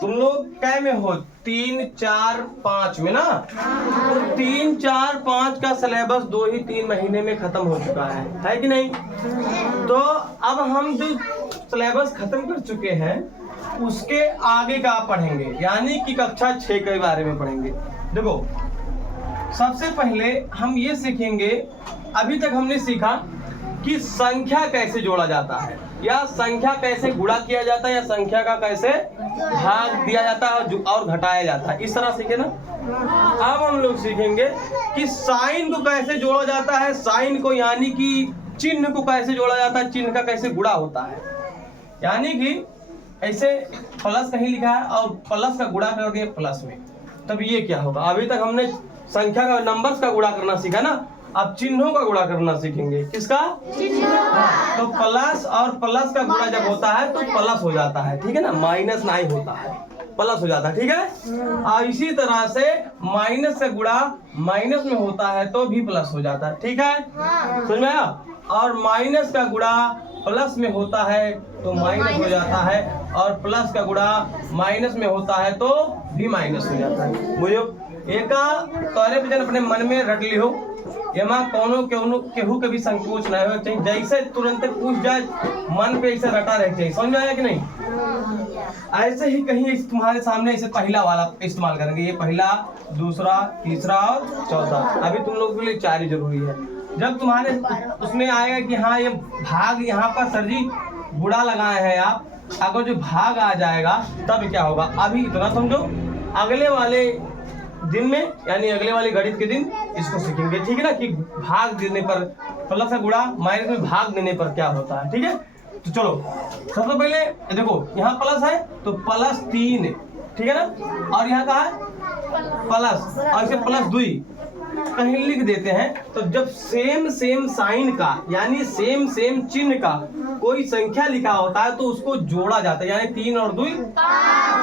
तुम लोग कै में हो? 3, 4, 5 में ना। तो 3, 4, 5 का सिलेबस 2-3 महीने में खत्म हो चुका है कि नहीं? तो अब हम जो सिलेबस खत्म कर चुके हैं उसके आगे का पढ़ेंगे, यानी कि कक्षा 6 के बारे में पढ़ेंगे। देखो, सबसे पहले हम ये सीखेंगे, अभी तक हमने सीखा कि संख्या कैसे जोड़ा जाता है, या संख्या कैसे गुणा किया जाता है, या संख्या का कैसे भाग दिया जाता है और घटाया जाता है, इस तरह सीखे ना। अब हम लोग सीखेंगे कि साइन को कैसे जोड़ा जाता है, साइन को यानी कि चिन्ह को कैसे जोड़ा जाता है, चिन्ह का कैसे गुणा होता है। यानी कि ऐसे प्लस कहीं लिखा है और प्लस का गुणा कर दिया प्लस में, तब ये क्या होगा। अभी तक हमने संख्या का, नंबर्स का गुणा करना सीखा ना, अब चिन्हों का गुणा करना सीखेंगे। किसका? चिन्हों। तो प्लस और प्लस का गुणा जब होता है तो प्लस हो जाता है, ठीक है ना, माइनस नहीं होता है, प्लस हो जाता है, ठीक है। और इसी तरह से माइनस का गुणा माइनस में होता है तो भी प्लस हो जाता है, ठीक है, समझ में आया। और माइनस का गुणा प्लस में होता है तो माइनस हो जाता है, और प्लस का गुणा माइनस में होता है तो भी माइनस हो जाता है। बुझो, एक तोरे पे अपने मन में रट लियो, एमा कोनो केहू के भी संकोच ना हो चाहिए, जैसे तुरंत पूछ जाए मन पे ऐसे रटा रह चाहिए, समझ में आया कि नहीं। ऐसे ही कहीं तुम्हारे सामने ऐसे पहला वाला इस्तेमाल करेंगे, ये पहला, दूसरा, तीसरा और चौथा। अभी तुम लोग के लिए 4 ही जरूरी है। जब तुम्हारे उसमें आएगा कि हाँ ये भाग यहाँ पर सर जी गुणा लगाए हैं आप, अगर जो भाग आ जाएगा तब क्या होगा। अभी इतना समझो, अगले वाले दिन में यानी अगले वाले गणित के दिन इसको सीखेंगे, ठीक है ना, कि भाग देने पर प्लस का गुणा माइनस में भाग देने पर क्या होता है, ठीक है। तो चलो सबसे पहले देखो, यहाँ प्लस है तो +3, ठीक है ना, और यहाँ का है प्लस, और इसे +2 कहीं लिख देते हैं। तो जब सेम साइन का यानी सेम चिन्ह का कोई संख्या लिखा होता है तो उसको जोड़ा जाता है, यानी 3 और 2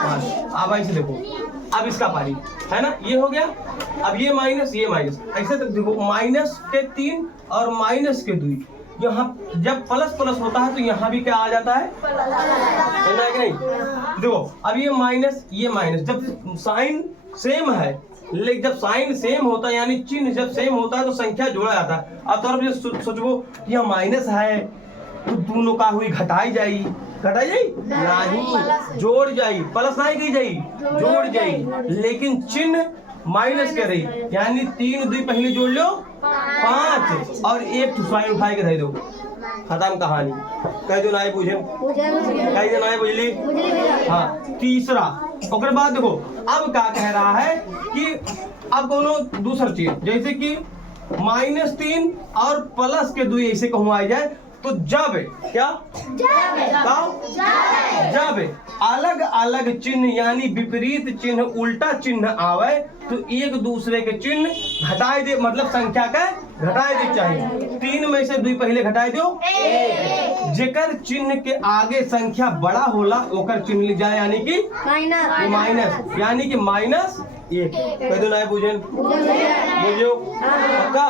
5। अब ऐसे देखो, अब इसका पारी है ना, ये हो गया। अब ये माइनस, ऐसे तक देखो, माइनस के 3 और माइनस के 2, यहाँ जब प्लस होता है तो यहाँ भी क्या आ जाता है, है कि नहीं। देखो, अब ये माइनस जब साइन सेम है, लेकिन जब साइन सेम होता है यानी चिन्ह जब सेम होता है तो संख्या जोड़ा जाता है। अब तो सोचो यह माइनस है तो दोनों का हुई घटाई जाई नहीं, जोड़ जाई, प्लस नहीं की जाई, जोड़ जाई, लेकिन चिन्ह माइनस कर रही, यानी 3 2 पहले जोड़ लो 5 और 1 साइन उठाए के दे दो, खत्म कहानी। कह दो ना बुझे, कह दो ना बुझली। हाँ, तीसरा उसके बाद देखो, अब क्या कह रहा है कि अब दोनों दूसरा चीज, जैसे कि -3 और प्लस के 2 ऐसे कहूँ आ जाए तो जब क्या जब अलग अलग चिन्ह यानी विपरीत चिन्ह, उल्टा चिन्ह आवे तो एक दूसरे के चिन्ह घटाए दे, मतलब संख्या का घटाए दे चाहिए। 3 में से 2 पहले घटाए दो, जेकर चिन्ह के आगे संख्या बड़ा होला ओकर चिन्ह लिख जाए, यानी कि माइनस, यानी कि -1। कह दो ना बुझे, बुझो पक्का।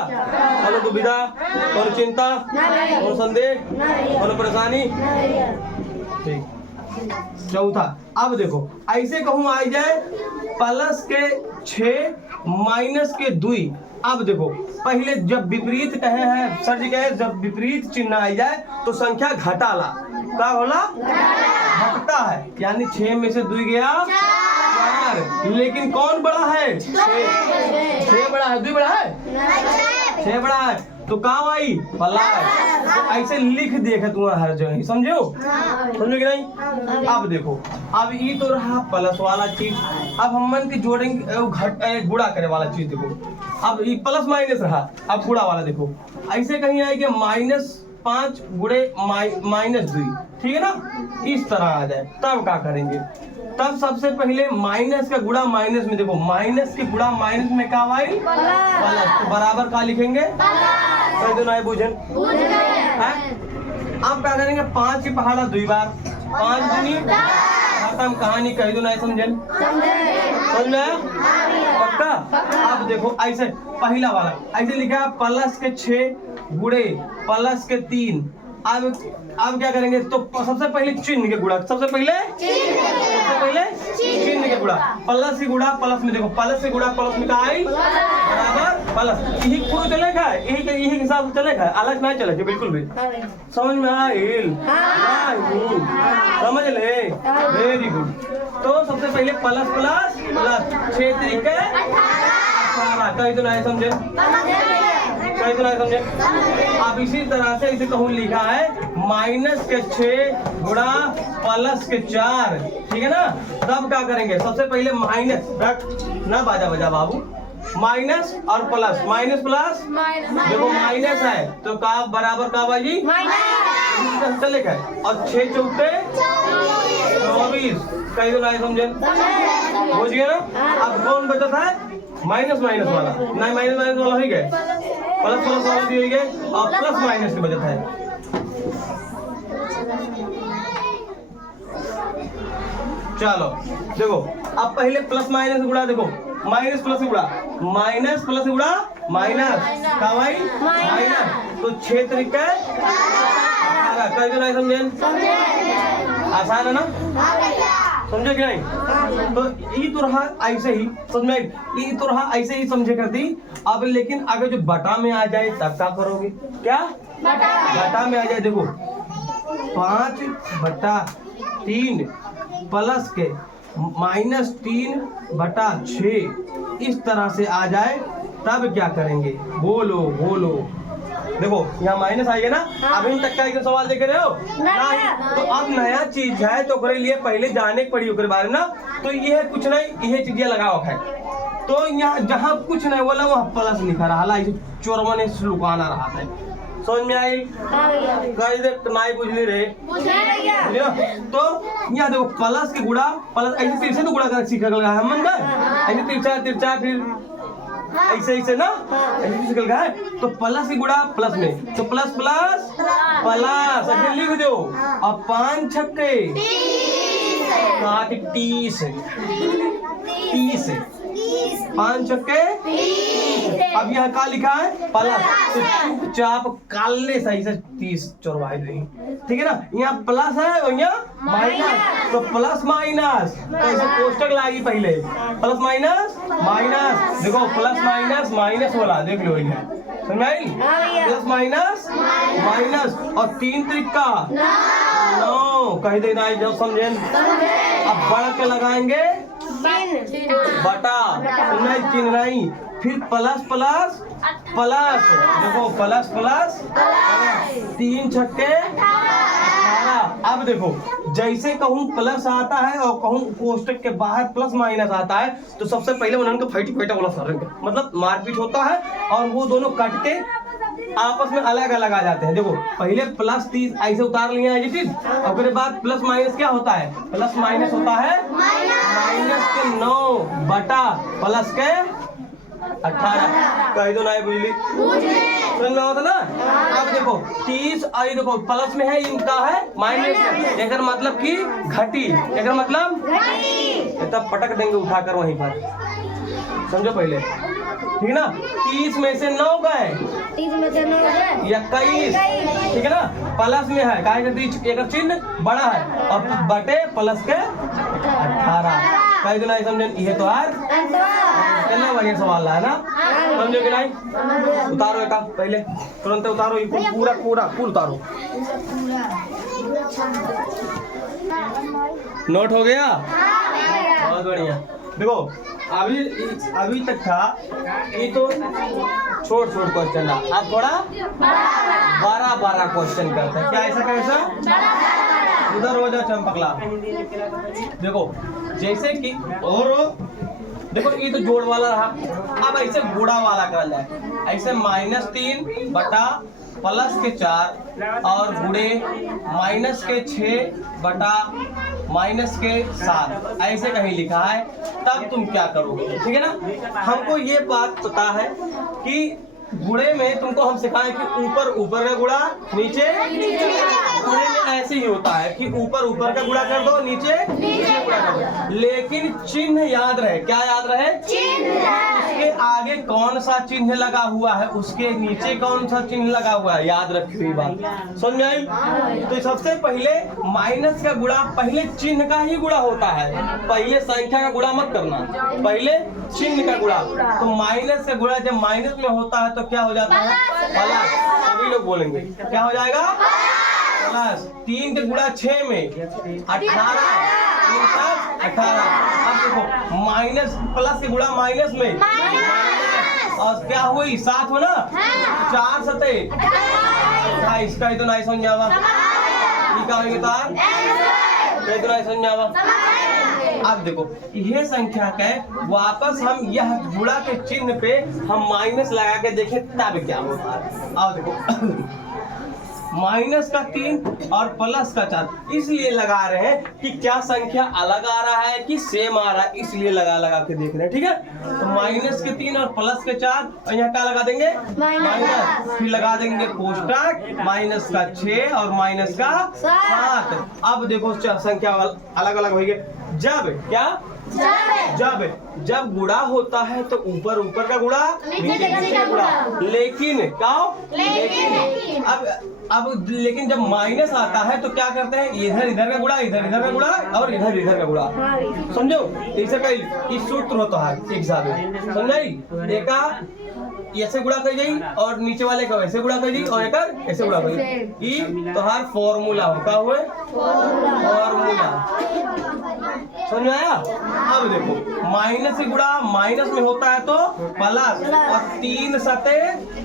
कोनो दुविधा, कोनो चिंता, कोनो संदेह, कोनो परेशानी, ठीक। चौथा, अब देखो ऐसे कहूँ आ जाए प्लस के 6 माइनस के 2। अब देखो, पहले जब विपरीत कहे हैं सर जी, कहे जब विपरीत चिन्ह आ जाए तो संख्या घटाला, क्या होला, घटता है, यानी 6 में से 2 गया 4, लेकिन कौन बड़ा है, 6 बड़ा है, 2 बड़ा है, 6 बड़ा है, तो कहाँ आई प्लस। तो ऐसे लिख देखे तुम्हारा हर जगह, समझो कि नहीं। अब देखो, अब ये तो रहा प्लस वाला चीज, अब हम मन के जोड़ेंगे गुणा करे वाला चीज। देखो, अब ये प्लस माइनस रहा, अब गुणा वाला देखो, ऐसे कहीं आएगा -5 गुणे -2, ठीक है ना, इस तरह आ जाए तब क्या करेंगे। तब सबसे पहले माइनस का गुणा माइनस में, देखो माइनस के गुणा माइनस में क्या आई प्लस, तो बराबर क्या लिखेंगे, कह दो ना बुझन। अब क्या करेंगे, 5 के पहाड़ा 2 बार, 5 दूनी खत्म कहानी, कह दो ना, समझन, समझ में पक्का। अब देखो ऐसे पहला वाला ऐसे लिखा प्लस के 6 गुणे प्लस के 3। अब क्या करेंगे, तो सबसे पहले चिन्ह के गुणा, सबसे पहले चले चिन्ह के गुणा, प्लस की गुणा प्लस में, देखो प्लस से गुणा प्लस में का आई बराबर प्लस, यही पूरा चलेगा, यही हिसाब से चलेगा, अलग नहीं चलेगा बिल्कुल भी। समझ में आइल? समझ ले, वेरी गुड। तो सबसे पहले प्लस प्लस प्लस 6 तरीके 18, कहीं तो नहीं समझे, कहीं तो नहीं समझे। अब इसी तरह से इसे कहूँ लिखा है माइनस के 6 गुणा प्लस के 4, ठीक है ना। तब क्या करेंगे, सबसे पहले माइनस ना बाजा बजा बाबू, माइनस और प्लस, माइनस प्लस, देखो माइनस है तो का बराबर का बाजी चलेगा, और 6 चौके 24, कहीं तो नहीं समझे, बुझ गया ना। अब कौन बचता है, माइनस माइनस वाला, नहीं माइनस माइनस वाला ही गए, प्लस प्लस वाला भी हो गए, और प्लस माइनस की बचत है। चलो देखो, अब पहले प्लस माइनस गुणा, देखो माइनस प्लस गुणा, माइनस प्लस गुणा माइनस का भाई माइनस, तो 6 तरीके 18, कहीं तो नहीं समझे, आसान है ना, समझे कि नहीं। तो ई तो रहा ऐसे ही समझ में, ई तो रहा ऐसे ही समझे कर दी। अब लेकिन अगर जो बटा में आ जाए तब क्या करोगे, क्या बटा में आ जाए, देखो 5/3 प्लस के -3/6 इस तरह से आ जाए तब क्या करेंगे, बोलो बोलो। देखो यहाँ माइनस आएगा ना, अभी तक का एक सवाल देख रहे हो नहीं, तो अब नया चीज है तो करे लिए पहले जाने पड़ी ओकरे बारे में ना। तो ये है कुछ नहीं, ये चीजें लगाओ है, तो यहाँ जहाँ कुछ नहीं बोला वहाँ प्लस लिखा रहा, चोरवा ने लुकाना रहा है। समझ में आई, कहीं देख नहीं बुझली रहे, तो यहाँ देखो प्लस के गुणा प्लस, ऐसे तिरछे तो गुणा कर सीखा गया है मन का, ऐसे तिरछा तिरछा फिर ऐसे ऐसे ना, ऐसे निकल गया है। तो प्लस की गुणा प्लस में, तो प्लस प्लस प्लस ऐसे लिख दो, अब 5 छक्के 30, 5 छक्के। अब यहाँ का लिखा है प्लस, तो चुपचाप कालने सही से 30 चौरवाई नहीं, ठीक है ना। यहाँ प्लस है और यहाँ माइनस, तो प्लस माइनस, तो ऐसे कोष्टक लागी पहले, प्लस माइनस माइनस, देखो प्लस माइनस माइनस वाला देख लो, समझाई, प्लस माइनस माइनस, और 3 तरीका 9, कही देना जब समझे। अब बढ़ के लगाएंगे बटा, चिन्ह नहीं, फिर प्लस प्लस प्लस, देखो प्लस प्लस 3 छक्के 18। अब देखो जैसे कहूँ प्लस आता है और कहूँ कोष्टक के बाहर प्लस माइनस आता है, तो सबसे पहले उन्होंने फाइटी फाइटा वाला करेंगे, मतलब मारपीट होता है और वो दोनों कट के आपस में अलग अलग आ जाते हैं। देखो पहले प्लस 30 ऐसे उतार लिए एडिटिव, और उसके बाद प्लस माइनस क्या होता है, प्लस माइनस होता है माइनस के 9 बटा प्लस के 18, कही दो ना बुझली, समझ में आता ना। अब देखो 30 और देखो प्लस में है, इनका है माइनस में, एक मतलब की घटी, एक मतलब तब पटक देंगे उठाकर वहीं पर, समझो पहले, ठीक है ना। 30 में से 9 गए, 30 में से 9 गए 21, ठीक है ना। प्लस में है काहे के एक चिन्ह बड़ा है, और बटे प्लस के 18, कहीं तो नहीं समझे, ये तो यार चलना बढ़िया सवाल है ना, समझो कि नहीं। उतारो एक पहले, तुरंत उतारो, ये पूरा पूरा फुल उतारो, नोट हो गया, बहुत बढ़िया। देखो अभी तक था ये तो छोट क्वेश्चन था, अब थोड़ा बड़ा क्वेश्चन करते हैं। क्या ऐसा कैसा, उधर हो जाओ चंपकला। देखो जैसे कि, और देखो ये तो जोड़ वाला रहा, अब ऐसे गुणा वाला कर जाए, ऐसे -3 बटा प्लस के 4 और गुणे माइनस के 6 बटा माइनस के 7, ऐसे कहीं लिखा है, तब तुम क्या करोगे, ठीक है ना। हमको ये बात पता है कि गुणे में तुमको हम सिखाएं कि ऊपर ऊपर का गुणा, नीचे गुणे में ऐसे ही होता है कि ऊपर ऊपर का गुणा कर दो, नीचे गुणा कर दो। लेकिन चिन्ह याद रहे। क्या याद रहे? उसके आगे कौन सा चिन्ह लगा हुआ है, उसके नीचे कौन सा चिन्ह लगा हुआ है, याद रखी हुई बात समझ में आई? तो सबसे पहले माइनस का गुणा पहले चिन्ह का ही गुणा होता है, पहले संख्या का गुणा मत करना, पहले चिन्ह का गुणा। तो माइनस का गुणा जब माइनस में होता है तो क्या हो जाता है? प्लस। सभी लोग बोलेंगे क्या हो जाएगा? प्लस। 3 के गुणा 6 में 18, 18। अब देखो माइनस प्लस के गुणा माइनस में और क्या हुई? 7 हो ना, 4 7 28। का तो नहीं समझावा, तो नहीं समझावा। अब देखो यह संख्या का वापस हम यह गुणा के चिन्ह पे हम माइनस लगा के देखें तब क्या होता है। अब देखो माइनस का 3 और प्लस का 4 इसलिए लगा रहे हैं कि क्या संख्या अलग आ रहा है कि सेम आ रहा है, इसलिए लगा के देख रहे हैं। ठीक है, तो माइनस के 3 और प्लस के 4 और यहाँ क्या लगा देंगे? माइनस। फिर लगा देंगे कोष्टक माइनस का 6 और माइनस का 7। अब देखो संख्या अलग अलग होगी। जब क्या? जब गुणा होता है तो ऊपर ऊपर का गुणा, नीचे का गुणा। लेकिन लेकिन जब माइनस आता है तो क्या करते हैं? इधर का गुणा, इधर का गुणा और इधर का गुणा। समझो ऐसे कई सूत्र होता है एक हिसाब से, समझाई? एका ऐसे गुणा कर जाई और नीचे वाले का वैसे गुणा कर जाई और एक ऐसे गुणा कर जाई। तो हर फॉर्मूला होता हुए फॉर्मूला समझ में आया? अब देखो माइनस से गुणा माइनस में होता है तो प्लस और 3 7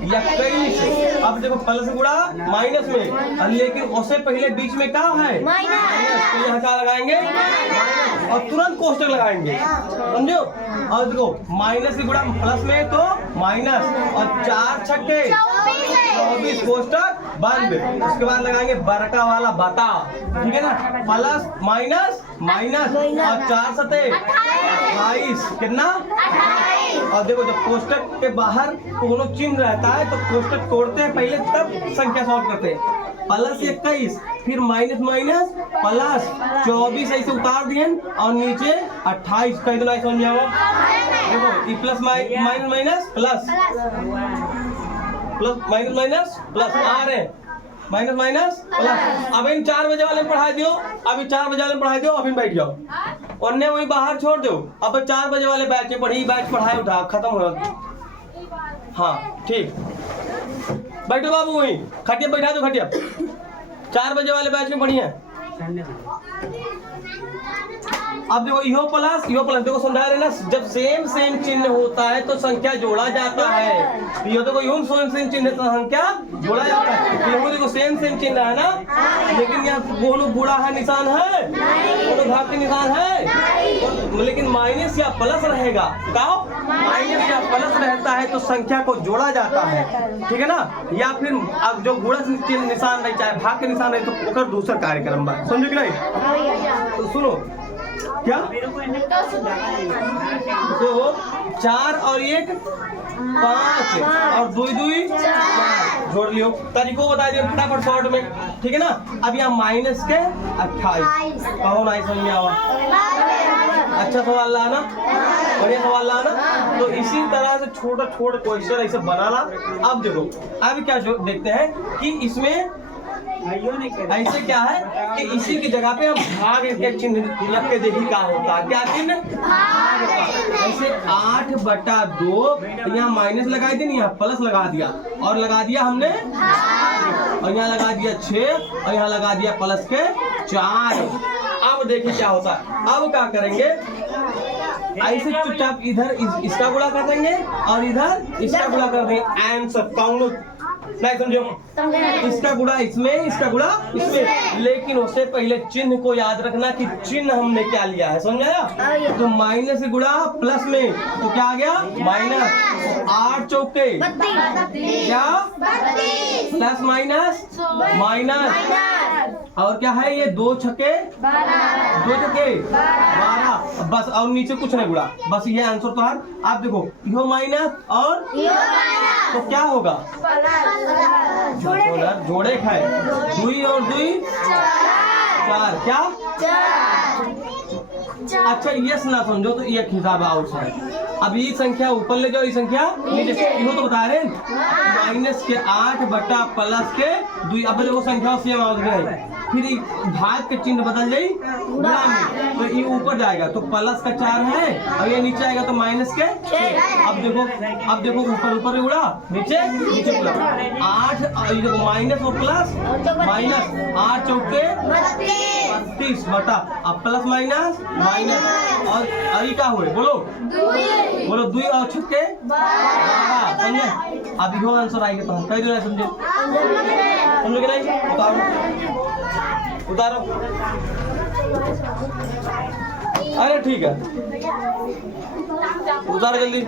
21। अब देखो प्लस से गुणा माइनस में, लेकिन उससे पहले बीच में क्या है? माइनस। तो यहाँ क्या लगाएंगे? माइनस और तुरंत कोष्टक लगाएंगे, समझो? और देखो माइनस से गुणा प्लस में तो माइनस और 4 छक्के 24 कोष्टक बंद। उसके बाद लगाएंगे बड़का वाला बता, ठीक है ना? प्लस माइनस माइनस और 4 7 28 कितना? 28। और देखो जब कोष्टक के बाहर दोनों चिन्ह रहता है तो कोष्टक तोड़ते हैं पहले, तब संख्या सॉल्व करते हैं। प्लस 21 फिर माइनस माइनस प्लस 24 ऐसे उतार दिए और नीचे 28। कहीं तो नहीं समझ में आया? देखो plus minus minus plus plus minus minus plus आ रहे माइनस माइनस प्लस। अब इन 4 बजे वाले में पढ़ा दियो, अभी 4 बजे वाले में पढ़ा दियो, अभी बैठ जाओ और ने वही बाहर छोड़ दो। अब 4 बजे वाले बैच में पढ़ी, बैच पढ़ाए उठा खत्म हो गया। हाँ ठीक, बैठो बाबू वही खटिया बैठा दो, खटिया 4 बजे वाले बैच में पढ़ी है। अब देखो इहो प्लस देखो समझा रहे ना, जब सेम चिन्ह होता है तो संख्या जोड़ा जाता है। ये देखो यूं सेम चिन्ह तो संख्या जोड़ा जाता है। ये देखो सेम चिन्ह है ना, लेकिन यहाँ दोनों बुरा है निशान है, दोनों भाग के निशान है, लेकिन माइनस या प्लस रहेगा। क्या माइनस या प्लस रहता है तो संख्या को जोड़ा जाता है, ठीक है ना? या फिर अब जो गुणा निशान रहे चाहे भाग के निशान रहे तो ओकर दूसरा कार्यक्रम बा, समझो कि नहीं? तो सुनो क्या, तो 4 और 1 5 और 2 2 4 जोड़ लियो। तरीको बता दियो फटाफट शॉर्ट में, ठीक है ना? अब यहाँ माइनस के 28 कहो नहीं समझ आवा। अच्छा सवाल ला ना, बढ़िया सवाल ला ना। तो इसी तरह से छोटा क्वेश्चन ऐसे बनाना। अब देखो अब क्या जो देखते हैं कि इसमें ऐसे क्या है कि इसी की जगह पे हम भाग के चिन्ह रख के देखी क्या होता है। क्या चिन्ह? ऐसे 8/2 यहाँ माइनस लगा दिया, यहाँ प्लस लगा दिया और लगा दिया हमने और यहाँ लगा दिया 6 और यहाँ लगा दिया प्लस के 4। अब देखिए क्या होता है। अब क्या करेंगे, ऐसे चुपचाप इधर इसका गुणा कर देंगे और इधर इसका गुणा कर देंगे। आंसर काउंट नहीं समझो, इसका गुणा इसमें, इसका गुणा इसमें, लेकिन उससे पहले चिन्ह को याद रखना कि चिन्ह हमने क्या लिया है, समझाया? तो माइनस से गुणा प्लस में तो क्या आ गया? माइनस। 8 चौके क्या? प्लस माइनस माइनस और क्या है ये? 2 छक्के 12 बस, और नीचे कुछ नहीं गुणा, बस ये आंसर तो है। आप देखो यो माइनस और तो क्या होगा? जोड़े खाए 2 और 2 4 क्या? अच्छा यस ना समझो तो एक हिसाब और है। अब ये संख्या ऊपर ले जाओ, ये संख्या नीचे, इहो तो बता रहे हैं माइनस के 8 बटा प्लस के 2। अब देखो संख्या सेम आ गई, फिर ये भाग के चिन्ह बदल जाई गुणा में, तो ये ऊपर जाएगा तो प्लस का 4 है और ये नीचे आएगा तो माइनस के 6। अब देखो ऊपर ऊपर उड़ा, नीचे नीचे उड़ा। 8 ये देखो माइनस और प्लस माइनस, 8 चौके 32 बटा अब प्लस माइनस माइनस और अभी क्या हुए बोलो बोलो 2 और छक्के 12। समझे? अब यो आंसर आएगा तो कह दो, समझे समझे कि नहीं? उतारो अरे ठीक है, उतारो जल्दी।